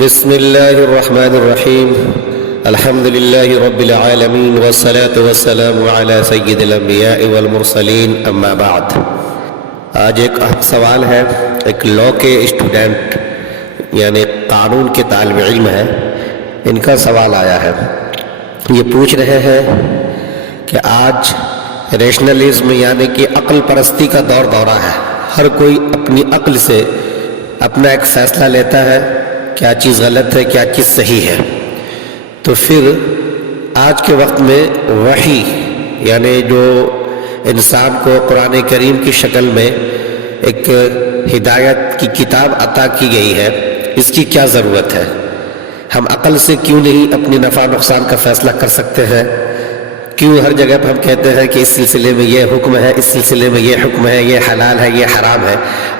بسم الله الرحمن الرحيم الحمد لله رب العالمين والصلاة والسلام على سید الانبیاء والمرسلین اما بعد۔ آج ایک اہم سوال ہے، ایک لاء کے اسٹوڈنٹ یعنی قانون کے طالب علم ہے، ان کا سوال آیا ہے۔ یہ پوچھ رہے ہیں کہ آج ریشنلزم یعنی کہ عقل پرستی کا دورہ ہے، ہر کوئی اپنی عقل سے اپنا ایک فیصلہ لیتا ہے، کیا چیز غلط ہے کیا چیز صحیح ہے۔ تو پھر آج کے وقت میں وحی یعنی جو انسان کو قرآن کریم کی شکل میں ایک ہدایت کی کتاب عطا کی گئی ہے، اس کی کیا ضرورت ہے؟ ہم عقل سے کیوں نہیں اپنی نفع نقصان کا فیصلہ کر سکتے ہیں؟ کیوں ہر جگہ پہ ہم کہتے ہیں کہ اس سلسلے میں یہ حکم ہے، اس سلسلے میں یہ حکم ہے، یہ حلال ہے یہ حرام ہے،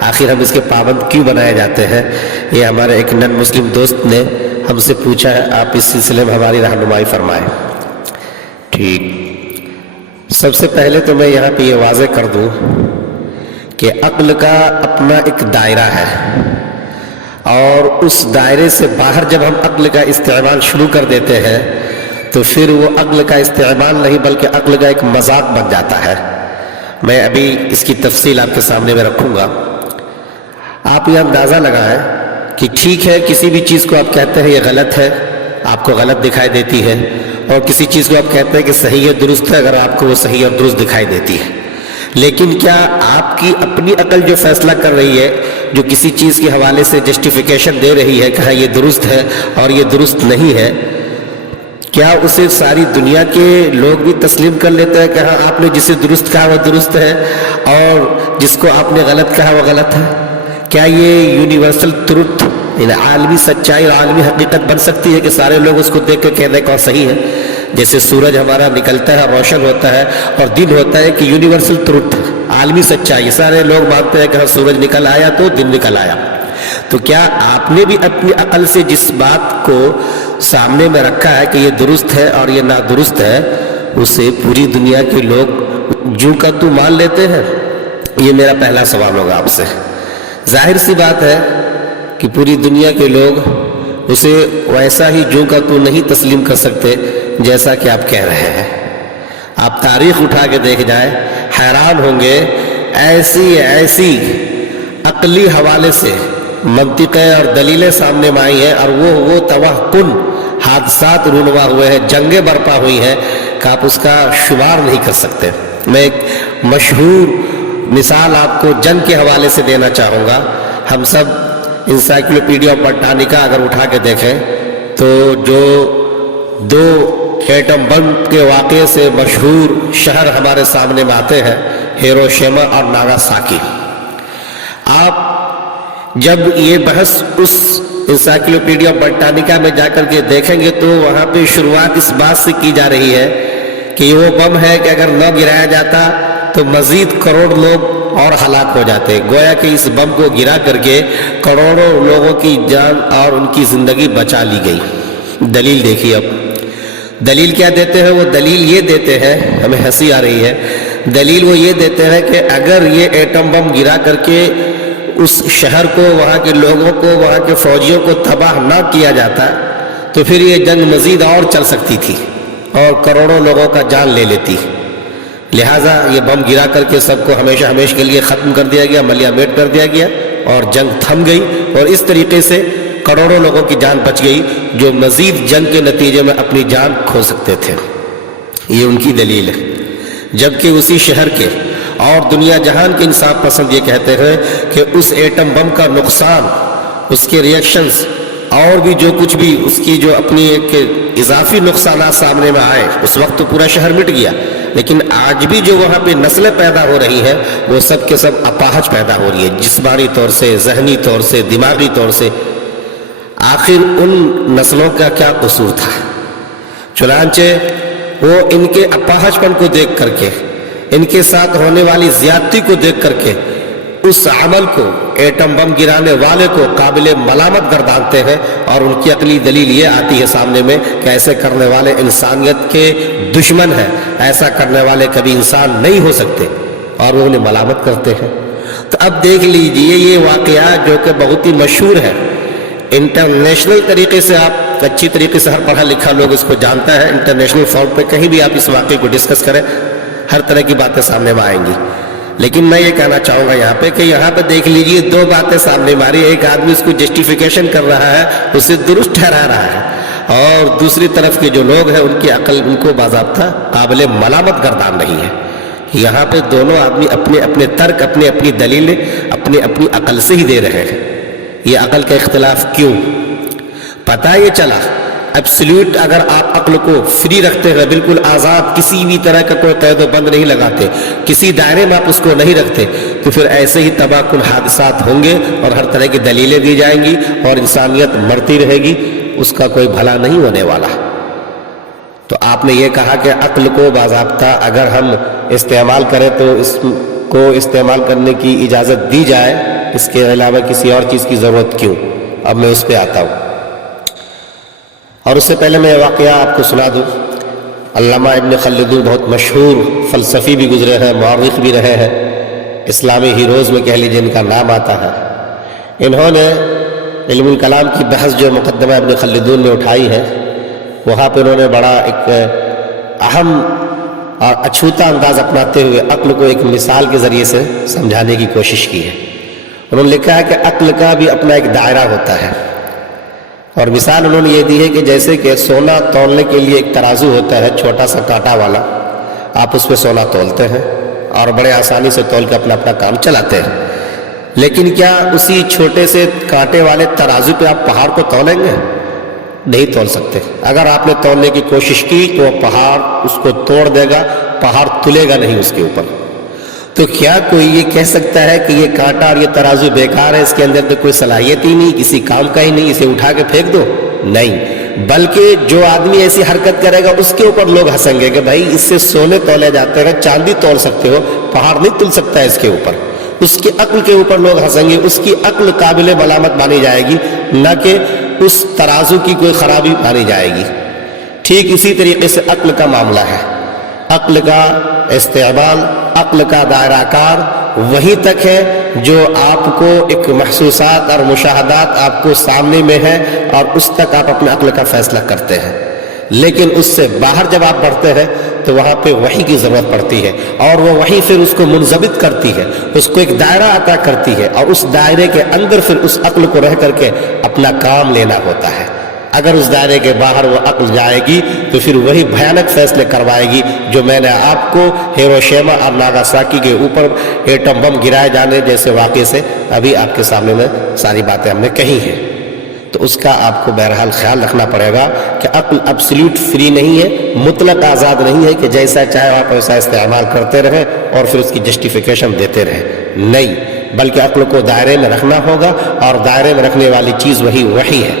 آخر ہم اس کے پابند کیوں بنائے جاتے ہیں؟ یہ ہمارے ایک نن مسلم دوست نے ہم سے پوچھا ہے، آپ اس سلسلے میں ہماری رہنمائی فرمائیں۔ ٹھیک، سب سے پہلے تو میں یہاں پہ یہ واضح کر دوں کہ عقل کا اپنا ایک دائرہ ہے، اور اس دائرے سے باہر جب ہم عقل کا استعمال شروع کر دیتے ہیں تو پھر وہ عقل کا استعمال نہیں بلکہ عقل کا ایک مذاق بن جاتا ہے۔ میں ابھی اس کی تفصیل آپ کے سامنے میں رکھوں گا۔ آپ یہ اندازہ لگائیں کہ ٹھیک ہے، کسی بھی چیز کو آپ کہتے ہیں یہ غلط ہے، آپ کو غلط دکھائی دیتی ہے، اور کسی چیز کو آپ کہتے ہیں کہ صحیح ہے درست ہے، اگر آپ کو وہ صحیح اور درست دکھائی دیتی ہے، لیکن کیا آپ کی اپنی عقل جو فیصلہ کر رہی ہے، جو کسی چیز کے حوالے سے جسٹیفیکیشن دے رہی ہے کہ ہاں یہ درست ہے اور یہ درست نہیں ہے، کیا اسے ساری دنیا کے لوگ بھی تسلیم کر لیتے ہیں کہ ہاں آپ نے جسے درست کہا وہ درست ہے اور جس کو آپ نے غلط کہا وہ غلط ہے؟ کیا یہ یونیورسل ٹروتھ یعنی عالمی سچائی اور عالمی حقیقت بن سکتی ہے کہ سارے لوگ اس کو دیکھ کے کہہ دیں کہ صحیح ہے؟ جیسے سورج ہمارا نکلتا ہے، روشن ہوتا ہے اور دن ہوتا ہے کہ یونیورسل ٹروتھ عالمی سچائی، سارے لوگ مانتے ہیں کہ ہاں سورج نکل آیا تو دن نکل آیا۔ تو کیا آپ نے بھی اپنی عقل سے جس بات کو سامنے میں رکھا ہے کہ یہ درست ہے اور یہ نادرست ہے، اسے پوری دنیا کے لوگ جو کا تو مان لیتے ہیں؟ یہ میرا پہلا سوال ہوگا آپ سے۔ ظاہر سی بات ہے کہ پوری دنیا کے لوگ اسے ویسا ہی جو کا تو نہیں تسلیم کر سکتے جیسا کہ آپ کہہ رہے ہیں۔ آپ تاریخ اٹھا کے دیکھ جائیں، حیران ہوں گے، ایسی عقلی حوالے سے منطقیں اور دلیلیں سامنے میں آئی ہیں، اور وہ توہکن حادثات رونما ہوئے ہیں، جنگیں برپا ہوئی ہیں کہ آپ اس کا شمار نہیں کر سکتے۔ میں ایک مشہور مثال آپ کو جنگ کے حوالے سے دینا چاہوں گا۔ ہم سب انسائکلوپیڈیا برٹانیکا اگر اٹھا کے دیکھیں تو جو دو ایٹم بم کے واقعے سے مشہور شہر ہمارے سامنے میں آتے ہیں، ہیروشیما اور ناگاساکی۔ آپ جب یہ بحث اس انسائکلوپیڈیا برٹانیکا میں جا کر کے دیکھیں گے تو وہاں پہ شروعات اس بات سے کی جا رہی ہے کہ یہ وہ بم ہے کہ اگر نہ گرایا جاتا تو مزید کروڑ لوگ اور ہلاک ہو جاتے، گویا کہ اس بم کو گرا کر کے کروڑوں لوگوں کی جان اور ان کی زندگی بچا لی گئی۔ دلیل دیکھیے، اب دلیل کیا دیتے ہیں؟ وہ دلیل یہ دیتے ہیں، ہمیں ہنسی آ رہی ہے، دلیل وہ یہ دیتے ہیں کہ اگر یہ ایٹم بم گرا کر کے اس شہر کو، وہاں کے لوگوں کو، وہاں کے فوجیوں کو تباہ نہ کیا جاتا تو پھر یہ جنگ مزید اور چل سکتی تھی اور کروڑوں لوگوں کا جان لے لیتی، لہٰذا یہ بم گرا کر کے سب کو ہمیشہ کے لیے ختم کر دیا گیا، ملیہ میٹ کر دیا گیا اور جنگ تھم گئی، اور اس طریقے سے کروڑوں لوگوں کی جان بچ گئی جو مزید جنگ کے نتیجے میں اپنی جان کھو سکتے تھے۔ یہ ان کی دلیل ہے، جبکہ اسی شہر کے اور دنیا جہان کے انصاف پسند یہ کہتے ہیں کہ اس ایٹم بم کا نقصان، اس کے ریئیکشنز اور بھی جو کچھ بھی اس کی جو اپنی ایک اضافی نقصانات سامنے میں آئے، اس وقت تو پورا شہر مٹ گیا، لیکن آج بھی جو وہاں پہ نسلیں پیدا ہو رہی ہیں وہ سب کے سب اپاہج پیدا ہو رہی ہے، جسمانی طور سے، ذہنی طور سے، دماغی طور سے۔ آخر ان نسلوں کا کیا قصور تھا؟ چنانچہ وہ ان کے اپاہج پن کو دیکھ کر کے، ان کے ساتھ ہونے والی زیادتی کو دیکھ کر کے اس عمل کو، ایٹم بم گرانے والے کو قابل ملامت گردانتے ہیں، اور ان کی عقلی دلیل یہ آتی ہے سامنے میں کہ ایسے کرنے والے انسانیت کے دشمن ہیں، ایسا کرنے والے کبھی انسان نہیں ہو سکتے، اور وہ انہیں ملامت کرتے ہیں۔ تو اب دیکھ لیجئے یہ واقعہ جو کہ بہت ہی مشہور ہے इंटरनेशनल तरीके से आप अच्छी तरीके से हर पढ़ा लिखा लोग इसको जानता है, इंटरनेशनल फॉर्म पे कहीं भी आप इस वाक़े को डिस्कस करें हर तरह की बातें सामने में आएंगी। लेकिन मैं ये कहना चाहूँगा यहाँ पे कि यहाँ पे देख लीजिए दो बातें सामने मारी, एक आदमी उसको जस्टिफिकेशन कर रहा है, उसे दुरुस्त ठहरा रहा है, और दूसरी तरफ के जो लोग हैं उनकी अकल उनको बाज़ाब्ता काबिल मलामत गर्दान नहीं है। यहाँ पे दोनों आदमी अपने अपने तर्क, अपने अपनी दलीलें अपनी अपनी अकल से ही दे रहे हैं। ये अकल का इख्तिलाफ क्यों? पता ये चला एब्सोल्यूट अगर आप अक्ल को फ्री रखते हैं, बिल्कुल आज़ाद, किसी भी तरह का कोई कैद बंद नहीं लगाते, किसी दायरे में आप उसको नहीं रखते, तो फिर ऐसे ही तबाहकुन हादसात होंगे और हर तरह की दलीलें दी जाएंगी और इंसानियत मरती रहेगी, उसका कोई भला नहीं होने वाला। तो आपने ये कहा कि अक्ल को बाज़ाब्ता अगर हम इस्तेमाल करें तो इसको इस्तेमाल करने की इजाज़त दी जाए, इसके अलावा किसी और चीज़ की ज़रूरत क्यों? अब मैं उस पर आता हूँ, और उससे पहले मैं वाक़या आपको सुना दूँ। अल्लामा इब्न खल्दून बहुत मशहूर फ़लसफ़ी भी गुज़रे हैं, मुअर्रिख़ भी रहे हैं, इस्लामी हीरोज़ में कह लीजिए इनका नाम आता है। इन्होंने इल्मुल कलाम की बहस जो मुक़द्दमा इब्न खल्दून में उठाई है, वहाँ पर उन्होंने बड़ा एक अहम और अछूता अंदाज़ अपनाते हुए अक्ल को एक मिसाल के ज़रिए से समझाने की कोशिश की है। उन्होंने लिखा है कि अक्ल का भी अपना एक दायरा होता है, और मिसाल उन्होंने ये दी है कि जैसे कि सोना तौलने के लिए एक तराजू होता है, छोटा सा कांटा वाला, आप उस पर सोना तौलते हैं और बड़े आसानी से तौल के अपना अपना काम चलाते हैं। लेकिन क्या उसी छोटे से कांटे वाले तराजू पे आप पहाड़ को तौलेंगे? नहीं तौल सकते। अगर आपने तौलने की कोशिश की तो पहाड़ उसको तोड़ देगा, पहाड़ तुलेगा नहीं उसके ऊपर। तो क्या कोई ये कह सकता है कि ये कांटा और ये तराजू बेकार है, इसके अंदर तो कोई सलाहियत ही नहीं, किसी काम का ही नहीं, इसे उठा के फेंक दो? नहीं, बल्कि जो आदमी ऐसी हरकत करेगा उसके ऊपर लोग हंसेंगे कि भाई इससे सोने तौले जाते हैं, चांदी तौल सकते हो, पहाड़ नहीं तुल सकता है इसके ऊपर। उसकी अक्ल के ऊपर लोग हंसेंगे, उसकी अक्ल काबिल मलामत मानी जाएगी, न कि उस तराजू की कोई खराबी मानी जाएगी। ठीक इसी तरीके से अक्ल का मामला है। अक्ल का इस्तेमाल, अक्ल का दायरा कार वहीं तक है जो आपको एक महसूसात और मुशाहदात आपको सामने में है, और उस तक आप अपने अक्ल का फैसला करते हैं। लेकिन उससे बाहर जब आप बढ़ते हैं तो वहाँ पे वही की ज़रूरत पड़ती है, और वो वही फिर उसको मुनज़बित करती है, उसको एक दायरा अता करती है, और उस दायरे के अंदर फिर उस अक्ल को रह करके अपना काम लेना होता है। अगर उस दायरे के बाहर वो अक्ल जाएगी तो फिर वही भयानक फैसले करवाएगी जो मैंने आपको हिरोशिमा और नागासाकी के ऊपर एटम बम गिराए जाने जैसे वाक़े से अभी आपके सामने में सारी बातें हमने कही हैं। तो उसका आपको बहरहाल ख्याल रखना पड़ेगा कि अक्ल एब्सोल्यूट फ्री नहीं है, मुतलक आज़ाद नहीं है कि जैसा चाहे आप वैसा इस्तेमाल करते रहें और फिर उसकी जस्टिफिकेशन देते रहें। नहीं, बल्कि अक्ल को दायरे में रखना होगा, और दायरे में रखने वाली चीज़ वही है,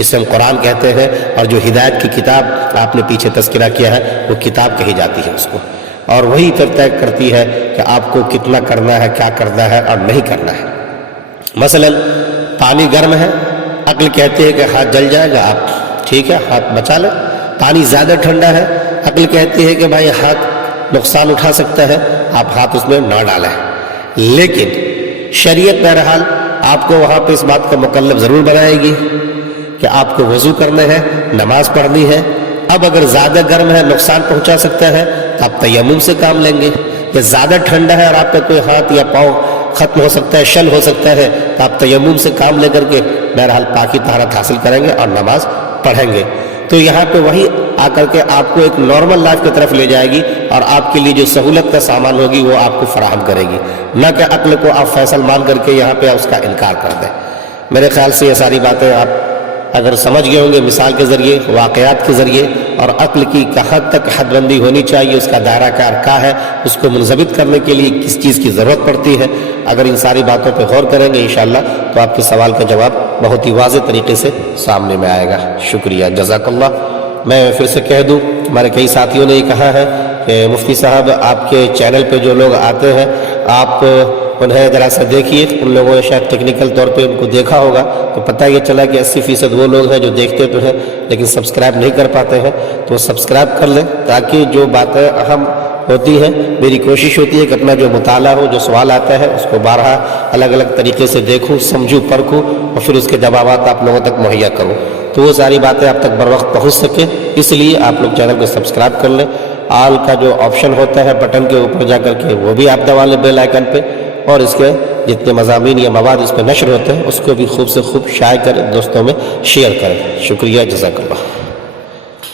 इसे हम कुरान कहते हैं, और जो हिदायत की किताब आपने पीछे तज़किरा किया है वो किताब कही जाती है उसको, और वही फिर तय करती है कि आपको कितना करना है, क्या करना है और नहीं करना है। मसलन पानी गर्म है, अक्ल कहती है कि हाथ जल जाएगा, आप ठीक है हाथ बचा लें। पानी ज़्यादा ठंडा है, अक्ल कहती है कि भाई हाथ नुकसान उठा सकता है, आप हाथ उसमें ना डालें। लेकिन शरीयत बहरहाल आपको वहाँ पे इस बात का मुकल्लफ ज़रूर बनाएगी कि आपको वज़ू करना है, नमाज पढ़नी है। अब अगर ज़्यादा गर्म है, नुकसान पहुँचा सकता है, तो आप तयम्मुम से काम लेंगे। या ज़्यादा ठंडा है और आपका कोई हाथ या पाँव ख़त्म हो सकता है, शल हो सकता है, तो आप तयम्मुम से काम लेकर के बहरहाल पाकी तहरत हासिल करेंगे और नमाज पढ़ेंगे। तो यहाँ पे वही आकर के आपको एक नॉर्मल लाइफ की तरफ ले जाएगी, और आपके लिए जो सहूलत का सामान होगी वो आपको फराहम करेगी, न कि अक्ल को आप फैसल मान करके यहाँ पे उसका इनकार कर दें। मेरे ख्याल से ये सारी बातें आप अगर समझ गए होंगे मिसाल के ज़रिए, वाक़यात के ज़रिए, और अक्ल की कहाँ तक हदबंदी होनी चाहिए, उसका दायरा कार क्या है, उसको मुनज़बित करने के लिए किस चीज़ की ज़रूरत पड़ती है। अगर इन सारी बातों पर गौर करेंगे इंशाअल्लाह तो आपके सवाल का जवाब बहुत ही वाज़ेह तरीके से सामने में आएगा। शुक्रिया, जज़ाकल्लाह। मैं फिर से कह दूँ, हमारे कई साथियों ने ये कहा है कि मुफ्ती साहब आपके चैनल पर जो लोग आते हैं आप उन्हें ज़रा सा देखिए। उन लोगों ने शायद टेक्निकल तौर पे उनको देखा होगा तो पता ये चला कि 80% वो लोग हैं जो देखते तो हैं लेकिन सब्सक्राइब नहीं कर पाते हैं। तो सब्सक्राइब कर लें ताकि जो बातें अहम ہوتی ہے، میری کوشش ہوتی ہے کہ اپنا جو مطالعہ ہو، جو سوال آتا ہے اس کو بارہا الگ الگ طریقے سے دیکھوں، سمجھوں، پرکھوں اور پھر اس کے جوابات آپ لوگوں تک مہیا کروں، تو وہ ساری باتیں آپ تک بر وقت پہنچ سکیں۔ اس لیے آپ لوگ چینل کو سبسکرائب کر لیں، آل کا جو آپشن ہوتا ہے بٹن کے اوپر جا کر کے وہ بھی آپ دبا لیں بیل آئیکن پہ، اور اس کے جتنے مضامین یا مواد اس پہ نشر ہوتے ہیں اس کو بھی خوب سے خوب شائع کریں، دوستوں میں شیئر کریں۔ شکریہ، جزاک اللہ۔